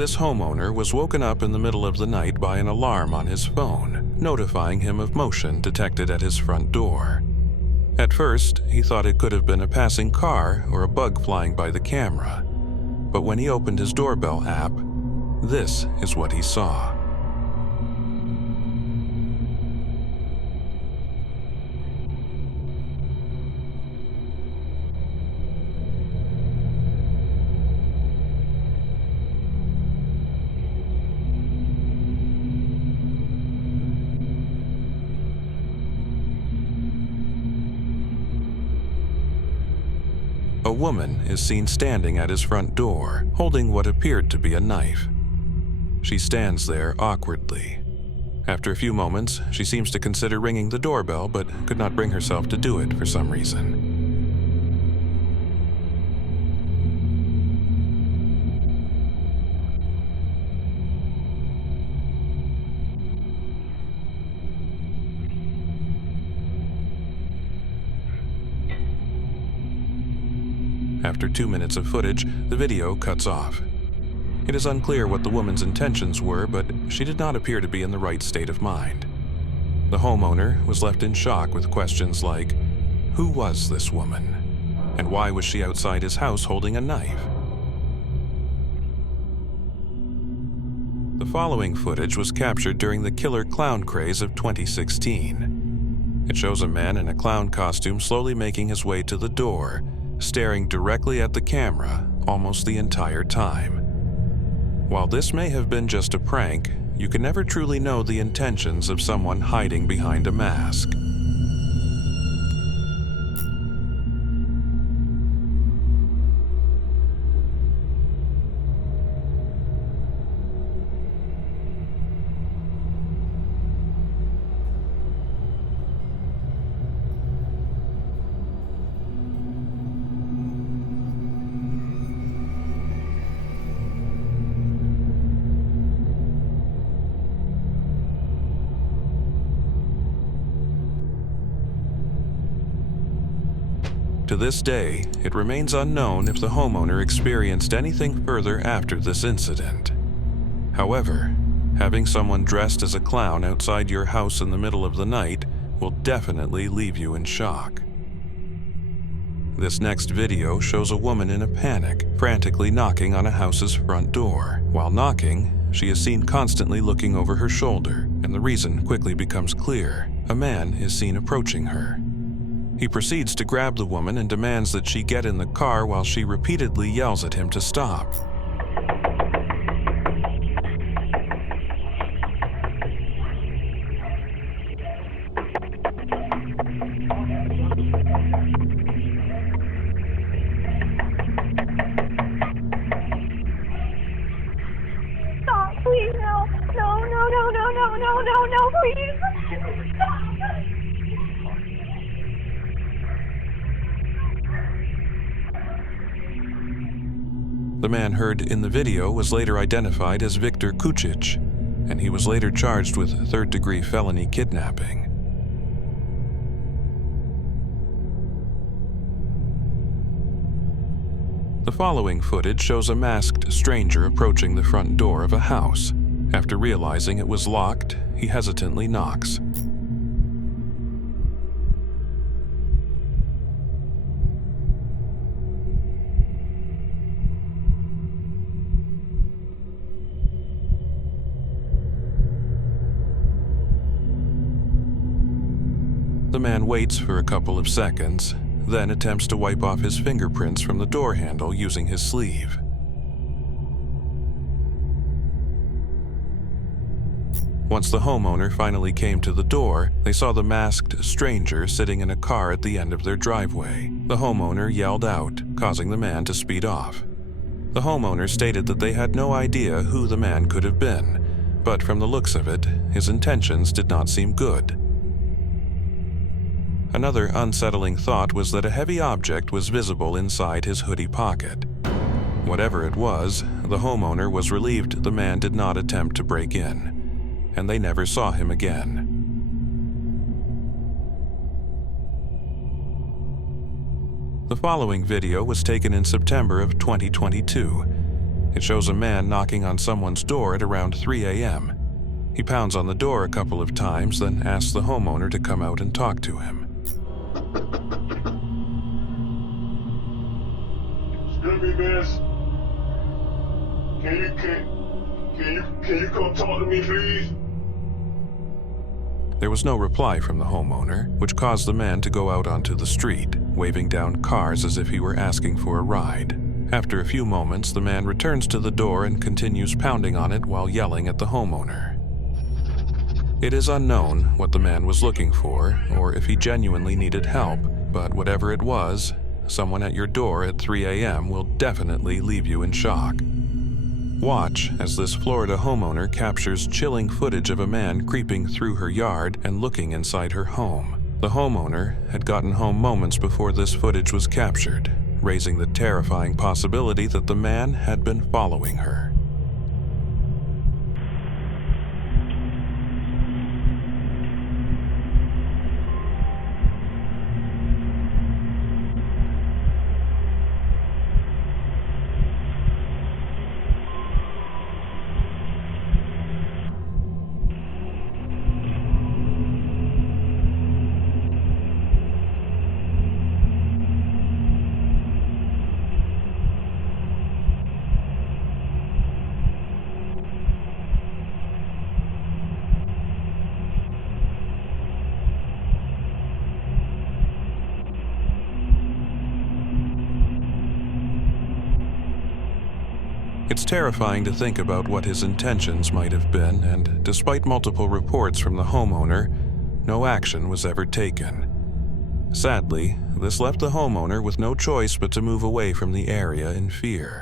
This homeowner was woken up in the middle of the night by an alarm on his phone, notifying him of motion detected at his front door. At first, he thought it could have been a passing car or a bug flying by the camera. But when he opened his doorbell app, this is what he saw. A woman is seen standing at his front door, holding what appeared to be a knife. She stands there awkwardly. After a few moments, she seems to consider ringing the doorbell, but could not bring herself to do it for some reason. After 2 minutes of footage, the video cuts off. It is unclear what the woman's intentions were, but she did not appear to be in the right state of mind. The homeowner was left in shock with questions like, who was this woman? And why was she outside his house holding a knife? The following footage was captured during the killer clown craze of 2016. It shows a man in a clown costume slowly making his way to the door, staring directly at the camera almost the entire time. While this may have been just a prank, you can never truly know the intentions of someone hiding behind a mask. To this day, it remains unknown if the homeowner experienced anything further after this incident. However, having someone dressed as a clown outside your house in the middle of the night will definitely leave you in shock. This next video shows a woman in a panic, frantically knocking on a house's front door. While knocking, she is seen constantly looking over her shoulder, and the reason quickly becomes clear. A man is seen approaching her. He proceeds to grab the woman and demands that she get in the car while she repeatedly yells at him to stop. Stop, please, no, please. Stop. The man heard in the video was later identified as Viktor Kucic, and he was later charged with third-degree felony kidnapping. The following footage shows a masked stranger approaching the front door of a house. After realizing it was locked, he hesitantly knocks. The man waits for a couple of seconds, then attempts to wipe off his fingerprints from the door handle using his sleeve. Once the homeowner finally came to the door, they saw the masked stranger sitting in a car at the end of their driveway. The homeowner yelled out, causing the man to speed off. The homeowner stated that they had no idea who the man could have been, but from the looks of it, his intentions did not seem good. Another unsettling thought was that a heavy object was visible inside his hoodie pocket. Whatever it was, the homeowner was relieved the man did not attempt to break in, and they never saw him again. The following video was taken in September of 2022. It shows a man knocking on someone's door at around 3 a.m. He pounds on the door a couple of times, then asks the homeowner to come out and talk to him. Excuse me, miss. Can you come talk to me, please? There was no reply from the homeowner, which caused the man to go out onto the street, waving down cars as if he were asking for a ride. After a few moments, the man returns to the door and continues pounding on it while yelling at the homeowner. It is unknown what the man was looking for, or if he genuinely needed help, but whatever it was, someone at your door at 3 a.m. will definitely leave you in shock. Watch as this Florida homeowner captures chilling footage of a man creeping through her yard and looking inside her home. The homeowner had gotten home moments before this footage was captured, raising the terrifying possibility that the man had been following her. It's terrifying to think about what his intentions might have been, and despite multiple reports from the homeowner, no action was ever taken. Sadly, this left the homeowner with no choice but to move away from the area in fear.